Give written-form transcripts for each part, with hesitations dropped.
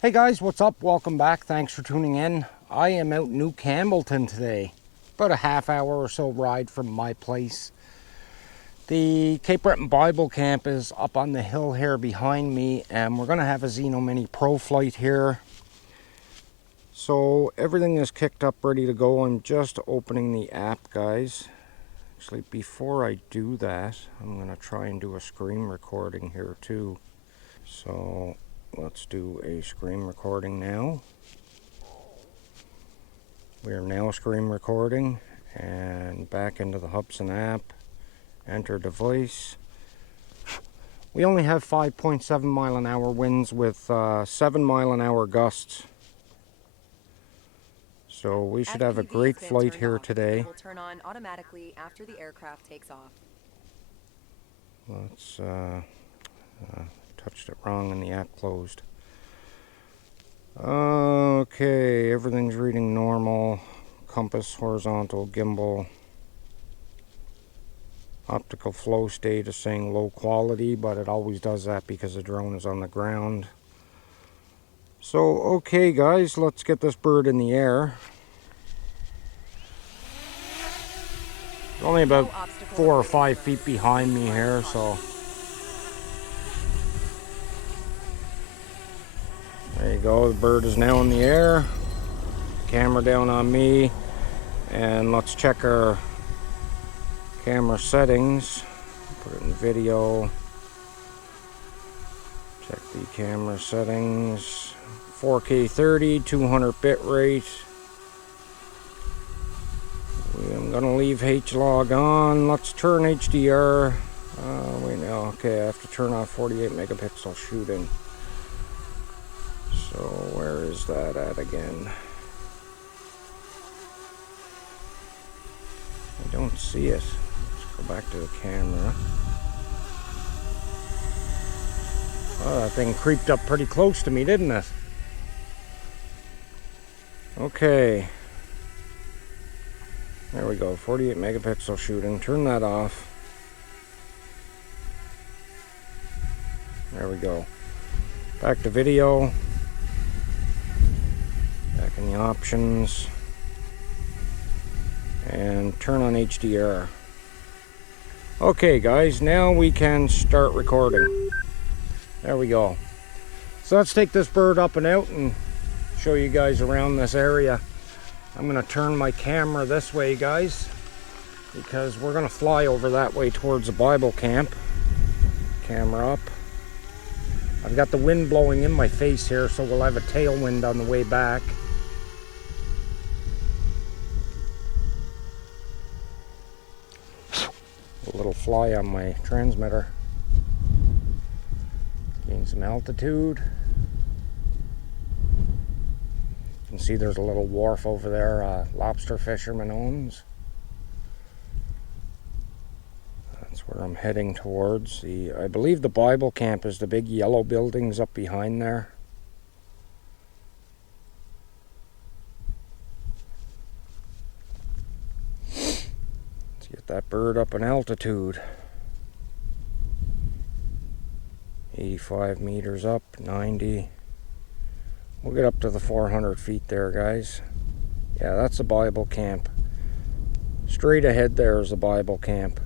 Hey guys, what's up? Welcome back. Thanks for tuning in. I am out in NewCampbellton today. About a half hour or so ride from my place. The Cape Breton Bible Camp is up on the hill here behind me, and we're going to have a Zino Mini Pro flight here. So everything is kicked up, ready to go. I'm just opening the app, guys. Actually, before I do that, I'm going to try and do a screen recording here too. So let's do a screen recording now. We are now screen recording, and back into the Hubsan app. Enter device. We only have 5.7 mile an hour winds with 7 mile an hour gusts. So we should have a great flight here today. It will turn on automatically after the aircraft takes off. Let's touched it wrong and the app closed. Okay, everything's reading normal. Compass, horizontal, gimbal. Optical flow state is saying low quality, but it always does that because the drone is on the ground. So, okay guys, let's get this bird in the air. It's only about 4 or 5 feet behind me here, so there you go. The bird is now in the air. Camera down on me, and let's check our camera settings. Put it in video. Check the camera settings. 4K 30, 200 bit rate. I'm gonna leave H-log on. Let's turn HDR. Wait, no, okay, I have to turn off 48 megapixel shooting. So where is that at again? I don't see it. Let's go back to the camera. Oh, that thing creeped up pretty close to me, didn't it? Okay. There we go, 48 megapixel shooting. Turn that off. There we go. Back to video. Back in the options. And turn on HDR. Okay guys, now we can start recording. There we go. So let's take this bird up and out and show you guys around this area. I'm going to turn my camera this way, guys, because we're going to fly over that way towards the Bible camp. Camera up. I've got the wind blowing in my face here, so we'll have a tailwind on the way back. A little fly on my transmitter. Gain some altitude. You can see there's a little wharf over there, lobster fisherman owns. That's where I'm heading towards. I believe the Bible camp is the big yellow buildings up behind there. Let's get that bird up in altitude. 85 meters up, 90. We'll get up to the 400 feet there, guys. Yeah, that's the Bible camp. Straight ahead there is the Bible camp.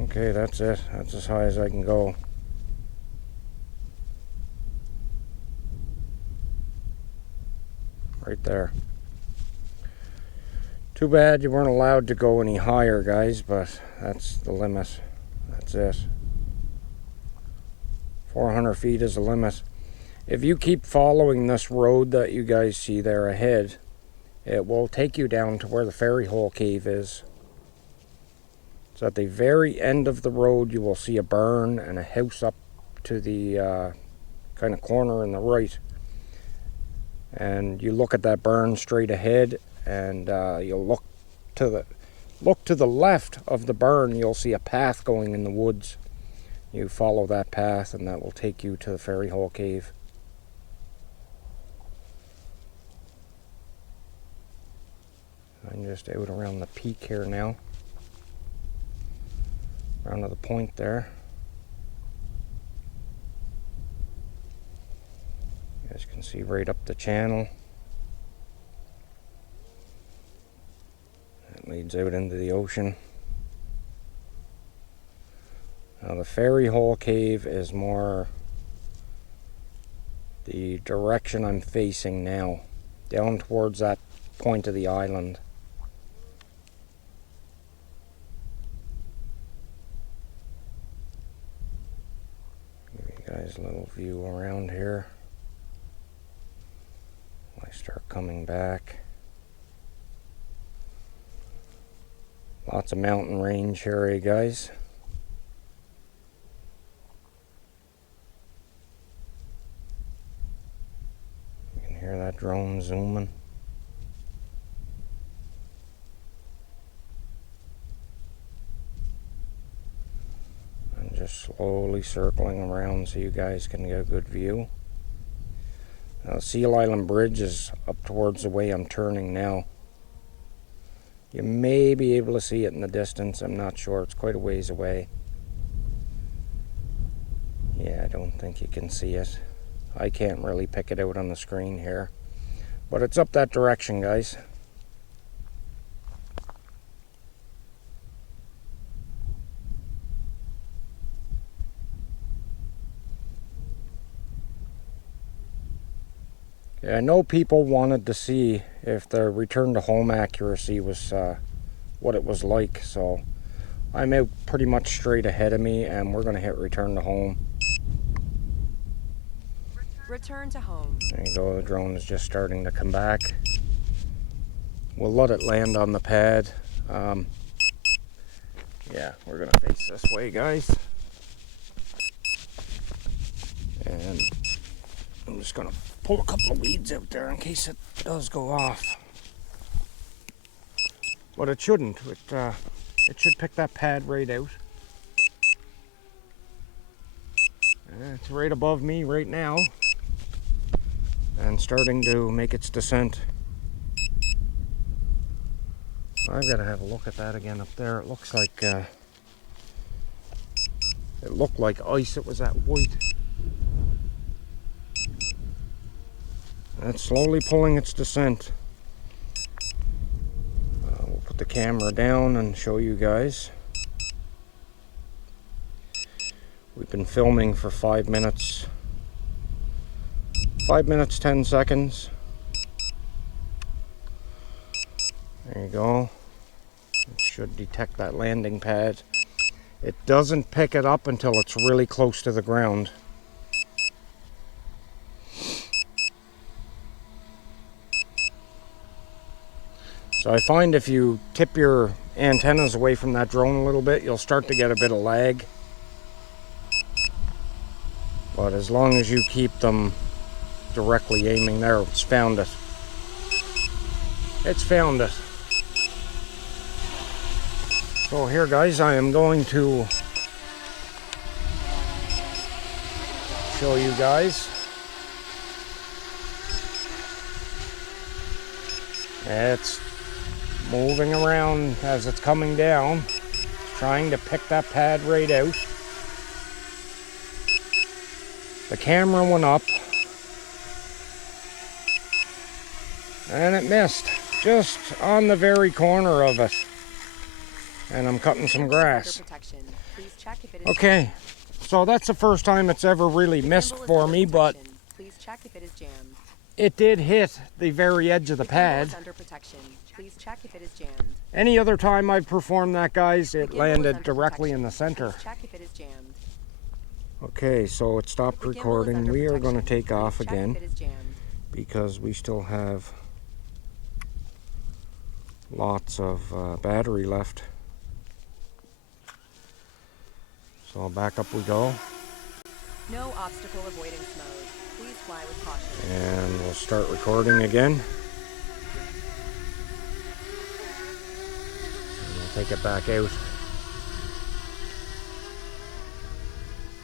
Okay, that's it. That's as high as I can go. Right there. Too bad you weren't allowed to go any higher, guys, but that's the limit. That's it. 400 feet is the limit. If you keep following this road that you guys see there ahead, it will take you down to where the ferry hole cave is. So at the very end of the road, you will see a barn and a house up to the kind of corner on the right. And you look at that barn straight ahead, and you'll look to the left of the barn. You'll see a path going in the woods. You follow that path, and that will take you to the ferry hole cave. I'm just out around the peak here now. Around to the point there. You guys can see right up the channel. It leads out into the ocean. Now the ferry hole cave is more the direction I'm facing now, down towards that point of the island. Give you guys a little view around here. I start coming back. Lots of mountain range here, eh, guys? You can hear that drone zooming. I'm just slowly circling around so you guys can get a good view. Now, Seal Island Bridge is up towards the way I'm turning now. You may be able to see it in the distance. I'm not sure. It's quite a ways away. Yeah, I don't think you can see it. I can't really pick it out on the screen here. But it's up that direction, guys. Yeah, I know people wanted to see if the return to home accuracy was what it was like, so I'm out pretty much straight ahead of me, and we're going to hit return to home. Return to home. There you go, the drone is just starting to come back. We'll let it land on the pad. Yeah, we're going to face this way, guys. And I'm just going to pull a couple of weeds out there in case it does go off. But it shouldn't. It should pick that pad right out. It's right above me right now and starting to make its descent. I've got to have a look at that again up there. It looks like it looked like ice. It was that white. It's slowly pulling its descent. We'll put the camera down and show you guys. We've been filming for 5 minutes. 5 minutes, 10 seconds. There you go. It should detect that landing pad. It doesn't pick it up until it's really close to the ground. So I find if you tip your antennas away from that drone a little bit, you'll start to get a bit of lag. But as long as you keep them directly aiming there, it's found it. It's found it. So here, guys, I am going to show you guys. It's moving around as it's coming down, trying to pick that pad right out. The camera went up and it missed just on the very corner of it. And I'm cutting some grass. Okay, so that's the first time it's ever really missed for me, but please check if it is jammed. It did hit the very edge of the pad. Under protection. Please check if it is jammed. Any other time I've performed that, guys, it landed directly in the center. Please check if it is jammed. Okay, so it stopped recording. We are going to take off again Check if it is jammed. because we still have lots of battery left. So back up we go. No obstacle avoidance mode. Please fly with caution. And we'll start recording again. And we'll take it back out.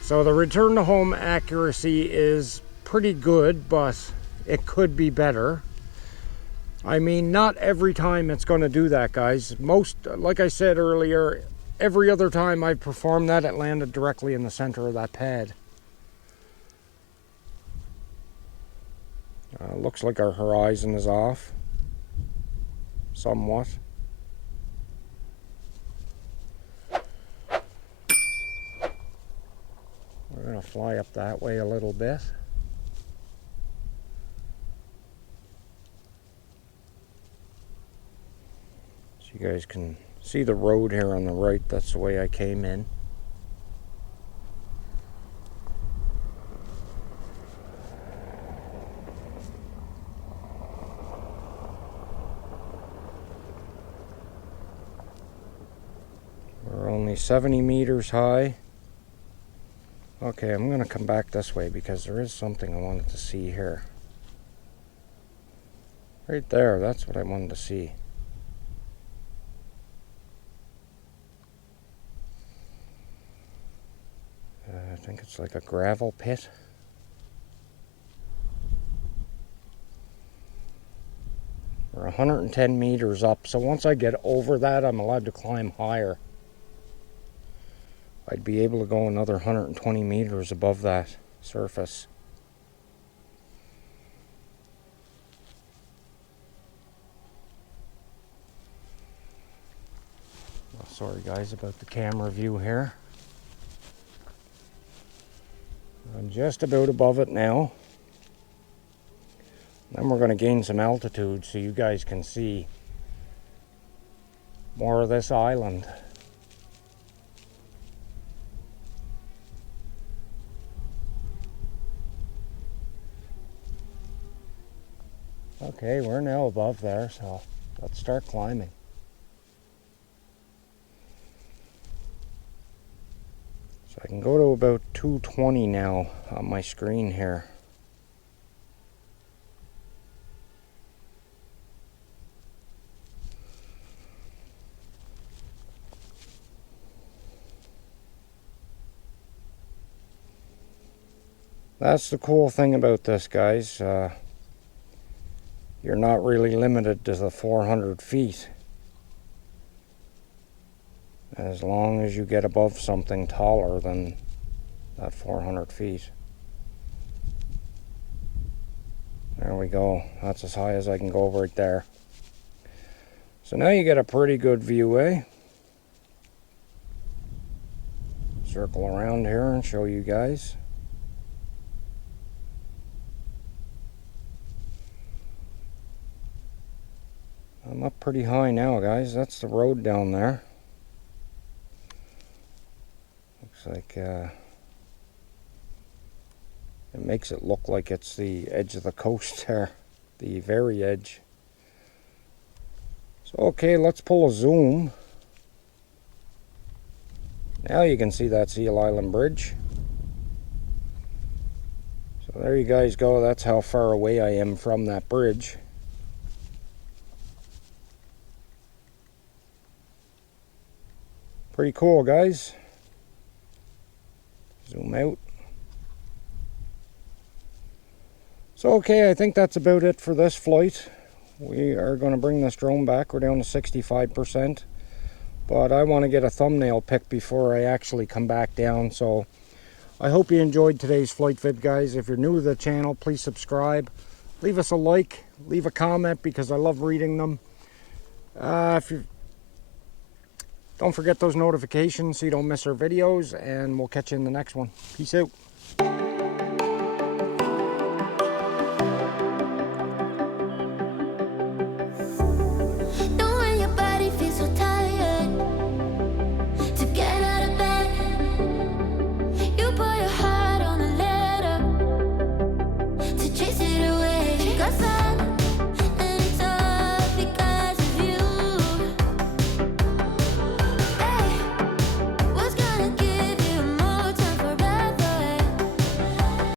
So the return to home accuracy is pretty good, but it could be better. I mean, not every time it's going to do that, guys. Most, like I said earlier, every other time I've performed that, it landed directly in the center of that pad. Looks like our horizon is off somewhat. We're going to fly up that way a little bit. So you guys can see the road here on the right. That's the way I came in. We're only 70 meters high. Okay, I'm going to come back this way because there is something I wanted to see here. Right there, that's what I wanted to see. I think it's like a gravel pit. We're 110 meters up, so once I get over that, I'm allowed to climb higher. I'd be able to go another 120 meters above that surface. Well, sorry guys about the camera view here. I'm just about above it now. Then we're going to gain some altitude so you guys can see more of this island. Okay, we're now above there, so let's start climbing. So I can go to about 220 now on my screen here. That's the cool thing about this, guys. You're not really limited to the 400 feet. As long as you get above something taller than that 400 feet. There we go. That's as high as I can go right there. So now you get a pretty good view, eh? Circle around here and show you guys. I'm up pretty high now, guys. That's the road down there. Looks like it makes it look like it's the edge of the coast there, the very edge. So okay, let's pull a zoom. Now you can see that Seal Island Bridge. So there you guys go. That's how far away I am from that bridge. Pretty cool, guys. Zoom out. So okay, I think that's about it for this flight. We are going to bring this drone back. We're down to 65%. But I want to get a thumbnail pic before I actually come back down. So I hope you enjoyed today's flight vid, guys. If you're new to the channel, please subscribe. Leave us a like. Leave a comment because I love reading them. Don't forget those notifications so you don't miss our videos, and we'll catch you in the next one. Peace out.